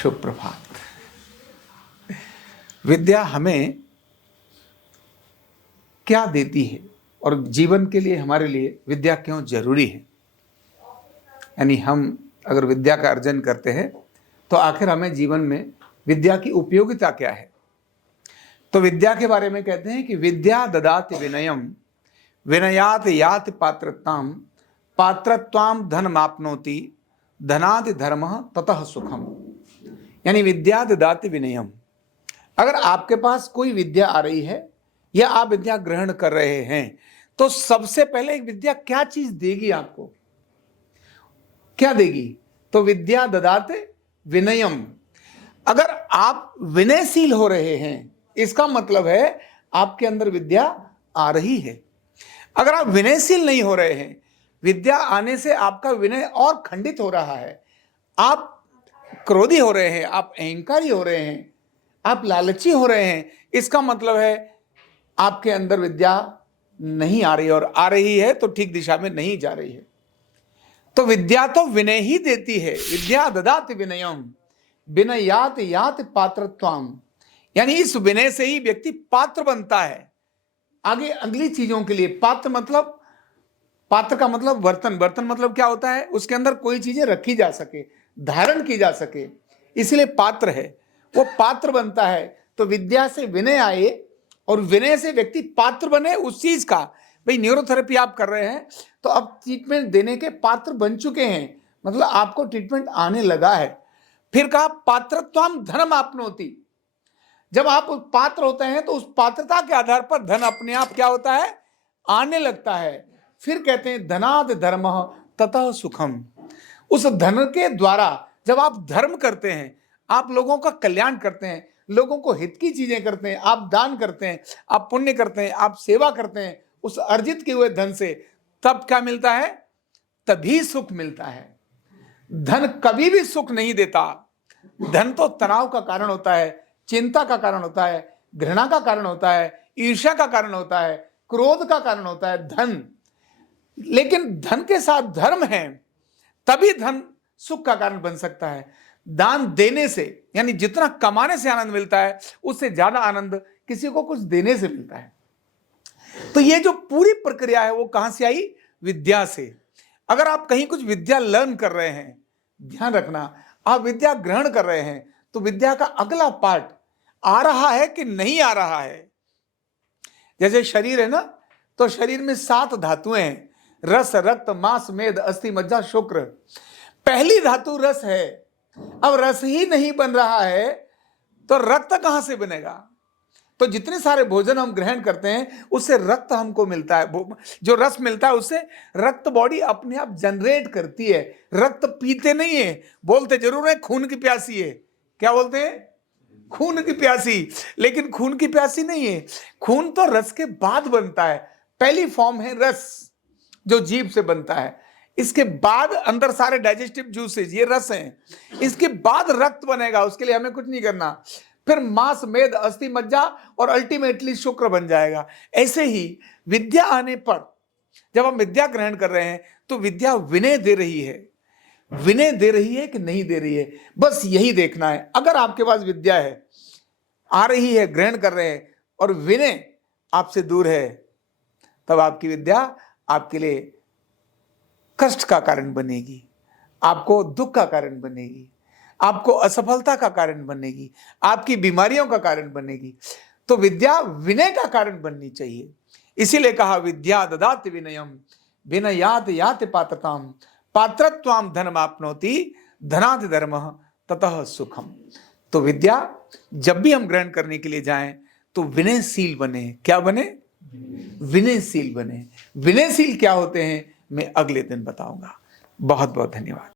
शुभ प्रभात। विद्या हमें क्या देती है और जीवन के लिए हमारे लिए विद्या क्यों जरूरी है? यानी हम अगर विद्या का अर्जन करते हैं तो आखिर हमें जीवन में विद्या की उपयोगिता क्या है? तो विद्या के बारे में कहते हैं कि विद्या ददाति विनयम विनयात याति पात्रताम पात्रत्वाम धनमाप्नोति धनादि धर्मः ततः सुखम। यानी विद्या ददाति विनयम, अगर आपके पास कोई विद्या आ रही है या आप विद्या ग्रहण कर रहे हैं तो सबसे पहले विद्या क्या चीज देगी आपको? क्या देगी? तो विद्या ददाते विनयम। अगर आप विनयशील हो रहे हैं इसका मतलब है आपके अंदर विद्या आ रही है। अगर आप विनयशील नहीं हो रहे हैं, विद्या आने से आपका विनय और खंडित हो रहा है, आप क्रोधी हो रहे हैं, आप अहंकारी हो रहे हैं, आप लालची हो रहे हैं, इसका मतलब है आपके अंदर विद्या नहीं आ रही, और आ रही है तो ठीक दिशा में नहीं जा रही है। तो विद्या तो विनय ही देती है। विद्या ददाति विनयम विनयात याति पात्रत्वाम, यानी इस विनय से ही व्यक्ति पात्र बनता है आगे अगली चीजों के लिए। पात्र का मतलब बर्तन। बर्तन मतलब क्या होता है? उसके अंदर कोई चीजें रखी जा सके, धारण की जा सके, इसलिए पात्र है, वो पात्र बनता है। तो विद्या से विनय आए और विनय से व्यक्ति पात्र बने उस चीज का। भाई न्यूरोथेरेपी आप कर रहे हैं तो अब ट्रीटमेंट देने के पात्र बन चुके हैं, मतलब आपको ट्रीटमेंट आने लगा है। फिर कहा पात्रत्वाम धनम आपनोति, जब आप पात्र होते हैं तो उस पात्रता के आधार पर धन अपने आप क्या होता है? आने लगता है। फिर कहते हैं धनाद धर्मः ततः सुखम। उस धन के द्वारा जब आप धर्म करते हैं, आप लोगों का कल्याण करते हैं, लोगों को हित की चीजें करते हैं, आप दान करते हैं, आप पुण्य करते हैं, आप सेवा करते हैं उस अर्जित किए हुए धन से, तब क्या मिलता है? तभी सुख मिलता है। धन कभी भी सुख नहीं देता। धन तो तनाव का कारण होता है, चिंता का कारण होता है, घृणा का कारण होता है, ईर्ष्या का कारण होता है, क्रोध का कारण होता है धन। लेकिन धन के साथ धर्म है तभी धन सुख का कारण बन सकता है। दान देने से, यानी जितना कमाने से आनंद मिलता है उससे ज्यादा आनंद किसी को कुछ देने से मिलता है। तो ये जो पूरी प्रक्रिया है वो कहां से आई? विद्या से। अगर आप कहीं कुछ विद्या लर्न कर रहे हैं, ध्यान रखना, आप विद्या ग्रहण कर रहे हैं तो विद्या का अगला पार्ट आ रहा है कि नहीं आ रहा है। जैसे शरीर है ना, तो शरीर में 7 धातुएं हैं, रस रक्त मांस मेद अस्थि मज्जा शुक्र। पहली धातु रस है। अब रस ही नहीं बन रहा है तो रक्त कहां से बनेगा? तो जितने सारे भोजन हम ग्रहण करते हैं उससे रक्त हमको मिलता है, जो रस मिलता है उससे रक्त बॉडी अपने आप जनरेट करती है। रक्त पीते नहीं है, बोलते जरूर है खून की प्यासी है। क्या बोलते हैं? खून की प्यासी। लेकिन खून की प्यासी नहीं है, खून तो रस के बाद बनता है। पहली फॉर्म है रस जो जीभ से बनता है, इसके बाद अंदर सारे डाइजेस्टिव जूसेस, ये रस हैं। इसके बाद रक्त बनेगा, उसके लिए हमें कुछ नहीं करना। फिर मांस मेद अस्थि मज्जा और अल्टीमेटली शुक्र बन जाएगा। ऐसे ही विद्या आने पर जब हम विद्या ग्रहण कर रहे हैं तो विद्या विनय दे रही है। विनय दे रही है कि नहीं दे रही है, बस यही देखना है। अगर आपके पास विद्या है, आ रही है, ग्रहण कर रहे हैं और विनय आपसे दूर है, तब आपकी विद्या आपके लिए कष्ट का कारण बनेगी, आपको दुख का कारण बनेगी, आपको असफलता का कारण बनेगी, आपकी बीमारियों का कारण बनेगी। तो विद्या विनय का कारण बननी चाहिए। इसीलिए कहा विद्या ददाति विनयम विनयात याति पात्रताम पात्रत्वाम धनमाप्नोति धनादि धर्मः ततः सुखम। तो विद्या जब भी हम ग्रहण करने के लिए जाएं तो विनयशील बने। क्या बने? विनयशील बने। विनयशील क्या होते हैं मैं अगले दिन बताऊंगा। बहुत बहुत धन्यवाद।